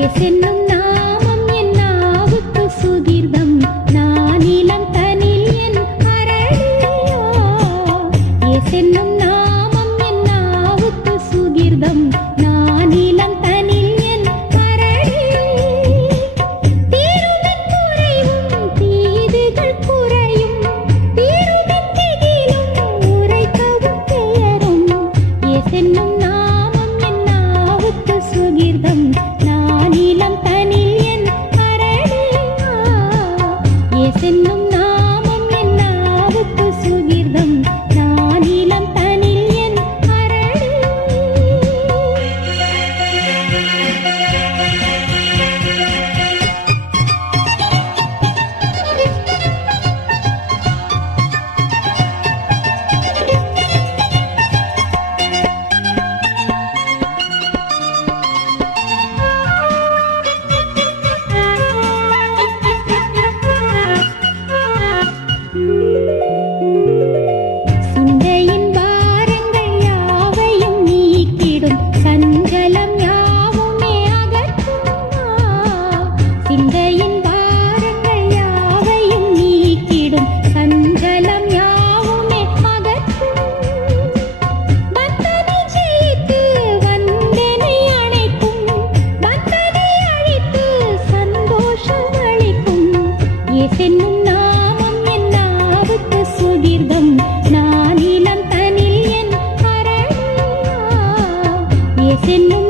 ஏசென்னும் நாமம் என் நாவுக்கு சுகிர்தம் நானிலம் தனில் என் அரளியோ ஏசென்னும் நாமம் என் நாவுக்கு சுகிர்தம் நானிலம் தனில் என் அரளி தீருமின் குறைவும் தீதுகள் குறையும் தீருமின் திகிலும் உரைக்கவும் பெயரும் ஏசென்னும் நாமம் என் நாவுக்கு சுகிர்தம் நானிலம் தனில் என் அரளியா ஏசென்னும் நாமம் என் நாவுக்கு சுகிர்தம் நானிலம் தனில் என் அரளி சிந்தையின் பாரங்கள் யாவையும் நீக்கிடும் சஞ்சலம் யாவுமே அகற்றும் சிந்தையின் பாரங்கள் யாவையும் நீக்கிடும் சஞ்சலம் யாவுமே அகற்றும் பந்தனை ஜெயித்து வந்தெனை அணைக்கும் பந்தனை அழித்து சந்தோஷம் அளிக்கும் ஏசென்னும் நாமம் என் நாவுக்கு சுகிர்தம் நானிலம் தனில் என் அரளியா ஏசென்னும்